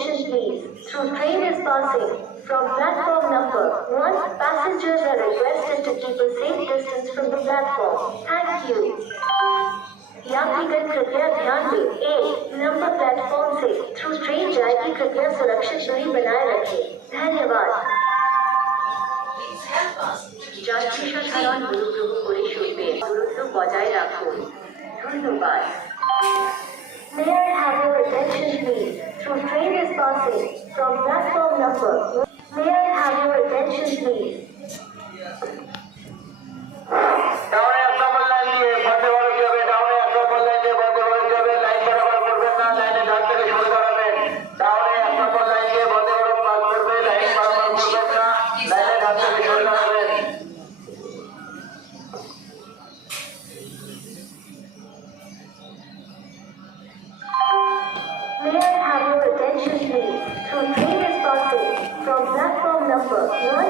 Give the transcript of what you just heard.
attention please. Through train is passing. From platform number 1, passengers are requested to keep a safe distance from the platform. Thank you. यात्रीगण कृपया ध्यान दें। 1 number platform से through train जाएगी, कृपया सुरक्षित दूरी बनाए रखें। धन्यवाद। যাত্রী সাধারণ অনুগ্রহ করে শুনবেন, দূরত্ব বজায় রাখুন। ধন্যবাদ। May I have your attention please? Through train is passing. From platform number 1. May I have your attention please? ডাউনে একটা লাইন দিয়ে বন্ধ করে যাবে, ডাউনে একটা লাইন দিয়ে বন্ধ করে যাবে, লাইন বরাবর করবেন না, লাইনে ধার থেকে সরে দাঁড়াবেন। ডাউনে একটা লাইন দিয়ে বন্ধ করে পাস করবে, লাইন বরাবর করবেন না, লাইনে ধার থেকে সরে দাঁড়াবেন। May I have your attention please? Through train is passing. From platform number 1,